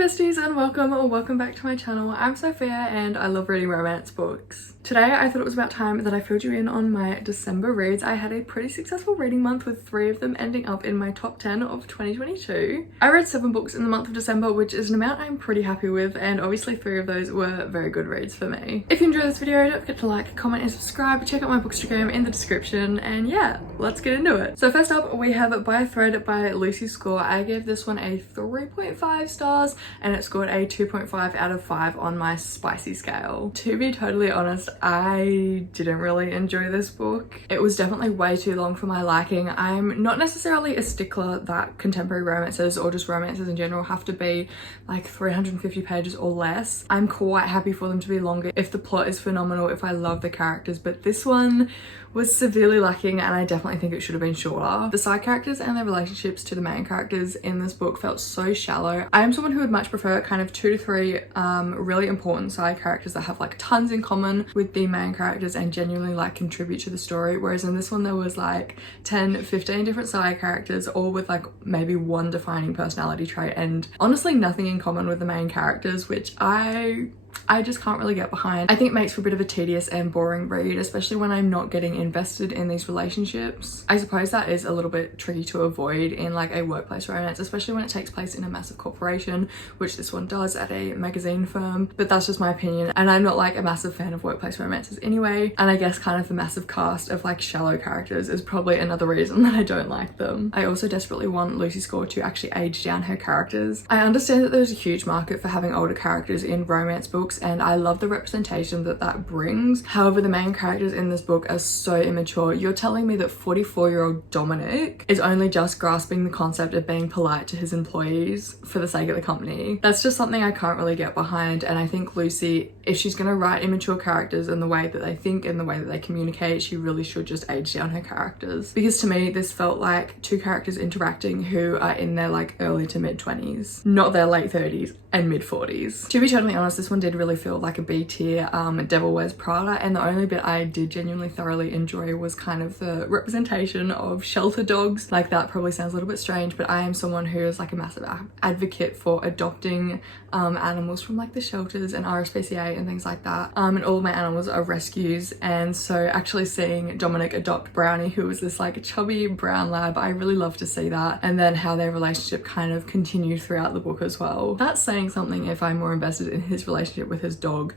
besties, and welcome back to my channel. I'm Sophia and I love reading romance books. Today I thought it was about time that I filled you in on my December reads. I had a pretty successful reading month with 3 of them ending up in my top 10 of 2022. I read 7 books in the month of December, which is an amount I'm pretty happy with, and obviously 3 of those were very good reads for me. If you enjoyed this video, don't forget to like, comment and subscribe. Check out my bookstagram in the description, and yeah, let's get into it. So first up we have By a Thread by Lucy Score. I gave this one a 3.5 stars and it scored a 2.5 out of 5 on my spicy scale. To be totally honest, I didn't really enjoy this book. It was definitely way too long for my liking. I'm not necessarily a stickler that contemporary romances or just romances in general have to be like 350 pages or less. I'm quite happy for them to be longer if the plot is phenomenal, if I love the characters, but this one was severely lacking and I definitely think it should have been shorter. The side characters and their relationships to the main characters in this book felt so shallow. I am someone who would much prefer kind of 2 to 3 really important side characters that have like tons in common with the main characters and genuinely like contribute to the story, whereas in this one there was like 10-15 different side characters, all with like maybe one defining personality trait and honestly nothing in common with the main characters, which I just can't really get behind. I think it makes for a bit of a tedious and boring read, especially when I'm not getting invested in these relationships. I suppose that is a little bit tricky to avoid in like a workplace romance, especially when it takes place in a massive corporation, which this one does at a magazine firm, but that's just my opinion, and I'm not like a massive fan of workplace romances anyway, and I guess kind of the massive cast of like shallow characters is probably another reason that I don't like them. I also desperately want Lucy Score to actually age down her characters. I understand that there's a huge market for having older characters in romance books, and I love the representation that that brings. However, the main characters in this book are so immature. You're telling me that 44-year-old Dominic is only just grasping the concept of being polite to his employees for the sake of the company. That's just something I can't really get behind, and I think Lucy, if she's going to write immature characters in the way that they think and the way that they communicate, she really should just age down her characters. Because to me, this felt like 2 characters interacting who are in their like early to mid 20s, not their late 30s and mid 40s. To be totally honest, this one did really feel like a B tier Devil Wears Prada, and the only bit I did genuinely thoroughly enjoy was kind of the representation of shelter dogs. Like, that probably sounds a little bit strange, but I am someone who is like a massive advocate for adopting animals from like the shelters and RSPCA and things like that, and all of my animals are rescues, and so actually seeing Dominic adopt Brownie, who was this like chubby brown lab, I really love to see that, and then how their relationship kind of continued throughout the book as well. That's saying something if I'm more invested in his relationship with his dog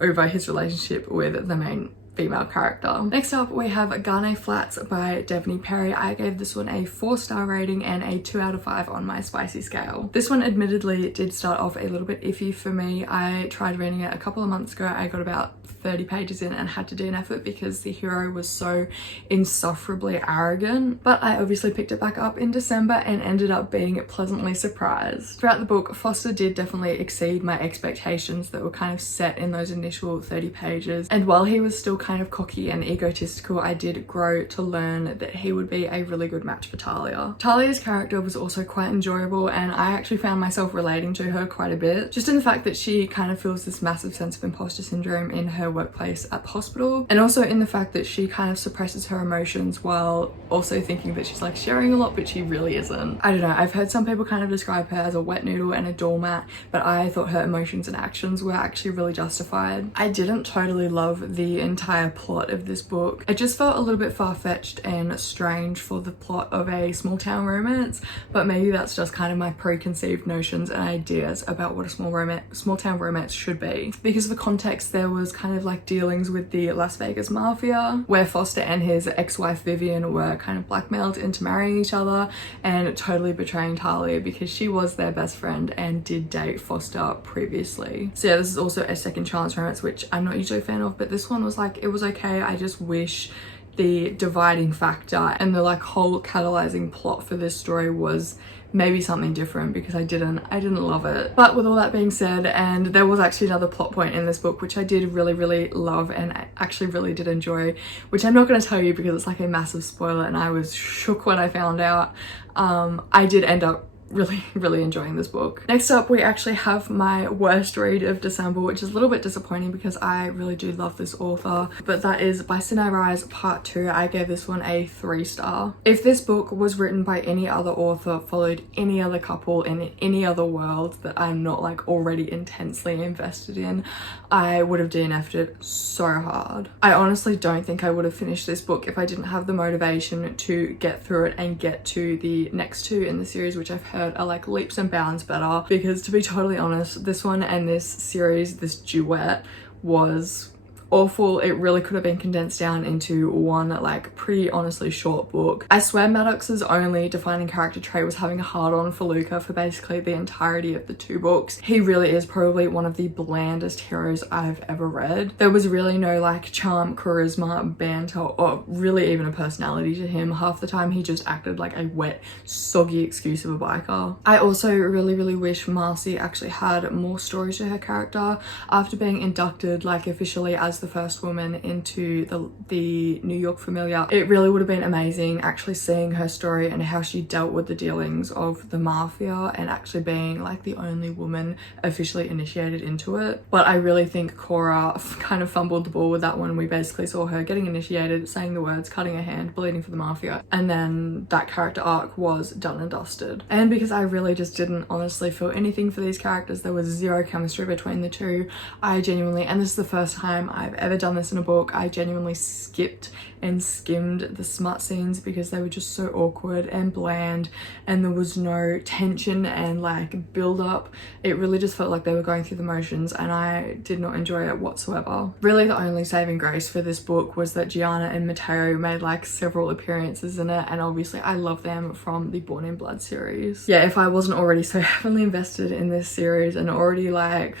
over his relationship with the main female character. Next up we have Garnet Flats by Devney Perry. I gave this one a 4-star rating and a 2 out of 5 on my spicy scale. This one admittedly did start off a little bit iffy for me. I tried reading it a couple of months ago. I got about 30 pages in and had to DNF it because the hero was so insufferably arrogant, but I obviously picked it back up in December and ended up being pleasantly surprised. Throughout the book, Foster did definitely exceed my expectations that were kind of set in those initial 30 pages, and while he was still kind of cocky and egotistical, I did grow to learn that he would be a really good match for Talia. Talia's character was also quite enjoyable, and I actually found myself relating to her quite a bit, just in the fact that she kind of feels this massive sense of imposter syndrome in her workplace at the hospital, and also in the fact that she kind of suppresses her emotions while also thinking that she's like sharing a lot, but she really isn't. I don't know, I've heard some people kind of describe her as a wet noodle and a doormat, but I thought her emotions and actions were actually really justified. I didn't totally love the entire plot of this book. It just felt a little bit far-fetched and strange for the plot of a small town romance, but maybe that's just kind of my preconceived notions and ideas about what a small town romance should be. Because of the context, there was kind of like dealings with the Las Vegas mafia, where Foster and his ex-wife Vivian were kind of blackmailed into marrying each other and totally betraying Talia because she was their best friend and did date Foster previously. So yeah, this is also a second chance romance, which I'm not usually a fan of, but this one was like, it was okay. I just wish the dividing factor and the like whole catalyzing plot for this story was maybe something different, because I didn't love it. But with all that being said, and there was actually another plot point in this book which I did really love and I actually really did enjoy, which I'm not going to tell you because it's like a massive spoiler and I was shook when I found out. I did end up really enjoying this book. Next up, we actually have my worst read of December, which is a little bit disappointing because I really do love this author, but that is By Sin I Rise Part 2. I gave this one a 3-star. If this book was written by any other author, followed any other couple in any other world that I'm not like already intensely invested in, I would have DNF'd it so hard. I honestly don't think I would have finished this book if I didn't have the motivation to get through it and get to the next two in the series, which I've heard are like leaps and bounds better. Because to be totally honest, this one and this series, this duet, was awful. It really could have been condensed down into one like pretty honestly short book. I swear Maddox's only defining character trait was having a hard on for Luca for basically the entirety of the 2 books. He really is probably one of the blandest heroes I've ever read. There was really no like charm, charisma, banter, or really even a personality to him. Half the time he just acted like a wet, soggy excuse of a biker. I also really wish Marcy actually had more story to her character. After being inducted like officially as the first woman into the New York Familiar, it really would have been amazing actually seeing her story and how she dealt with the dealings of the mafia and actually being like the only woman officially initiated into it. But I really think Cora kind of fumbled the ball with that one. We basically saw her getting initiated, saying the words, cutting her hand, bleeding for the mafia, and then that character arc was done and dusted. And because I really just didn't honestly feel anything for these characters, there was zero chemistry between the two. I genuinely, and this is the first time I've ever done this in a book, I genuinely skipped and skimmed the smut scenes because they were just so awkward and bland, and there was no tension and like build up. It really just felt like they were going through the motions, and I did not enjoy it whatsoever. Really the only saving grace for this book was that Gianna and Matteo made like several appearances in it, and obviously I love them from the Born in Blood series. Yeah, if I wasn't already so heavily invested in this series and already like,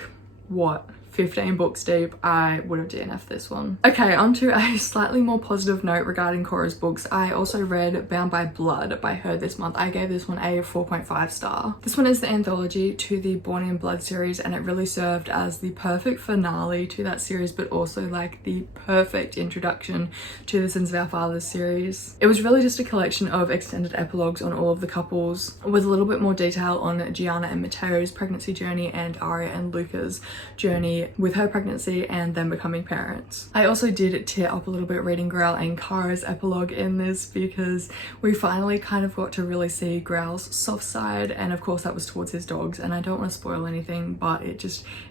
what, 15 books deep, I would have DNF'd this one. Okay, on to a slightly more positive note regarding Cora's books. I also read Bound by Blood by her this month. I gave this one a 4.5 star. This one is the anthology to the Born in Blood series, and it really served as the perfect finale to that series, but also like the perfect introduction to the Sins of Our Fathers series. It was really just a collection of extended epilogues on all of the couples with a little bit more detail on Gianna and Matteo's pregnancy journey and Arya and Luca's journey with her pregnancy and them becoming parents. I also did tear up a little bit reading Growl and Kara's epilogue in this because we finally kind of got to really see Growl's soft side, and of course that was towards his dogs, and I don't want to spoil anything, but it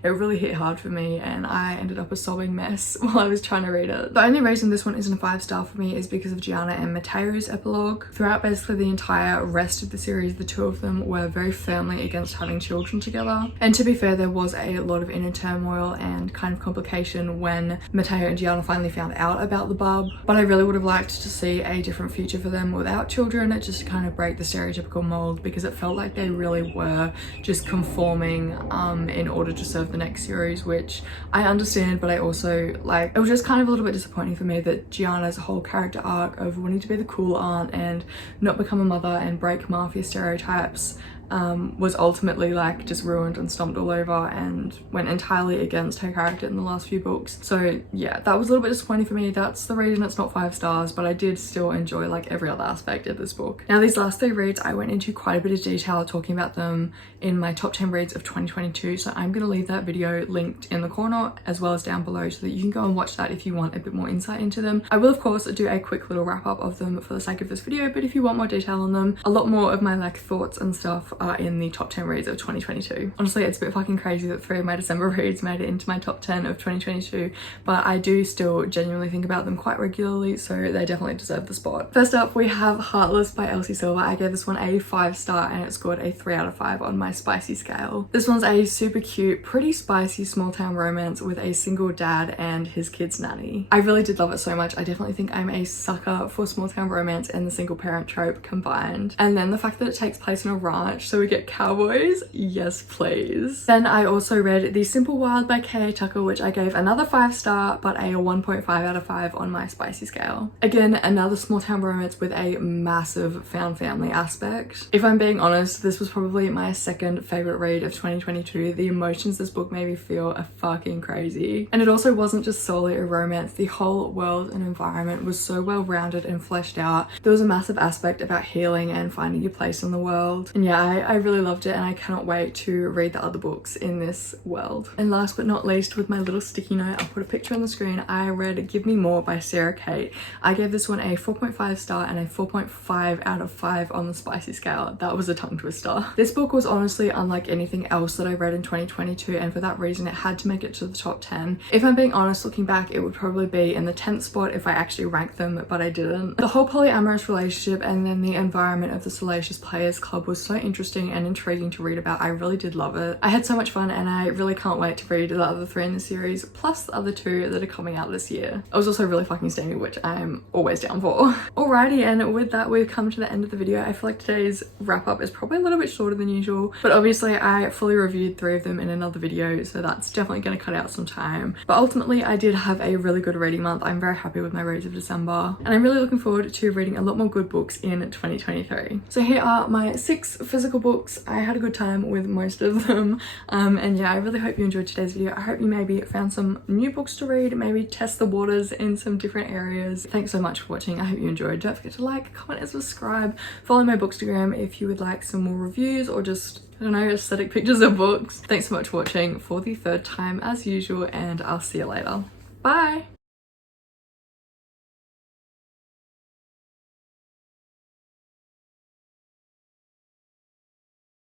really hit hard for me and I ended up a sobbing mess while I was trying to read it. The only reason this one isn't a 5-star for me is because of Gianna and Matteo's epilogue. Throughout basically the entire rest of the series, the two of them were very firmly against having children together, and to be fair, there was a lot of inner turmoil and kind of complication when Matteo and Gianna finally found out about the bub, but I really would have liked to see a different future for them without children, just to kind of break the stereotypical mold, because it felt like they really were just conforming in order to serve the next series, which I understand, but I also like, it was just kind of a little bit disappointing for me that Gianna's whole character arc of wanting to be the cool aunt and not become a mother and break mafia stereotypes was ultimately like just ruined and stomped all over and went entirely against her character in the last few books. So yeah, that was a little bit disappointing for me. That's the reason it's not 5 stars, but I did still enjoy like every other aspect of this book. Now these last 3 reads, I went into quite a bit of detail talking about them in my top 10 reads of 2022, so I'm going to leave that video linked in the corner as well as down below so that you can go and watch that if you want a bit more insight into them. I will of course do a quick little wrap up of them for the sake of this video, but if you want more detail on them, a lot more of my like thoughts and stuff are in the top 10 reads of 2022. Honestly, it's a bit fucking crazy that 3 of my December reads made it into my top 10 of 2022, but I do still genuinely think about them quite regularly, so they definitely deserve the spot. First up, we have Heartless by Elsie Silver. I gave this one a 5-star and it scored a 3 out of 5 on my spicy scale. This one's a super cute, pretty spicy small town romance with a single dad and his kid's nanny. I really did love it so much. I definitely think I'm a sucker for small town romance and the single parent trope combined. And then the fact that it takes place on a ranch, so we get cowboys, yes please. Then I also read The Simple Wild by K.A. Tucker, which I gave another 5-star but a 1.5 out of 5 on my spicy scale. Again, another small town romance with a massive found family aspect. If I'm being honest, this was probably my second favorite read of 2022. The emotions this book made me feel are fucking crazy. And it also wasn't just solely a romance. The whole world and environment was so well rounded and fleshed out. There was a massive aspect about healing and finding your place in the world. And yeah, I I really loved it and I cannot wait to read the other books in this world. And last but not least, with my little sticky note, I'll put a picture on the screen. I read Give Me More by Sarah Kate. I gave this one a 4.5 star and a 4.5 out of 5 on the spicy scale. That was a tongue twister. This book was honestly unlike anything else that I read in 2022, and for that reason it had to make it to the top 10. If I'm being honest, looking back, it would probably be in the 10th spot if I actually ranked them, but I didn't. The whole polyamorous relationship and then the environment of the Salacious Players Club was so interesting and intriguing to read about. I really did love it. I had so much fun and I really can't wait to read the other 3 in the series, plus the other 2 that are coming out this year. I was also really fucking steamy, which I'm always down for. Alrighty, and with that we've come to the end of the video. I feel like today's wrap up is probably a little bit shorter than usual, but obviously I fully reviewed 3 of them in another video, so that's definitely going to cut out some time. But ultimately I did have a really good reading month. I'm very happy with my reads of December and I'm really looking forward to reading a lot more good books in 2023. So here are my 6 physical books. I had a good time with most of them, and yeah, I really hope you enjoyed today's video. I hope you maybe found some new books to read, maybe test the waters in some different areas. Thanks so much for watching. I hope you enjoyed. Don't forget to like, comment and subscribe. Follow my Bookstagram if you would like some more reviews or just, I don't know, aesthetic pictures of books. Thanks so much for watching for the 3rd time as usual, and I'll see you later. Bye!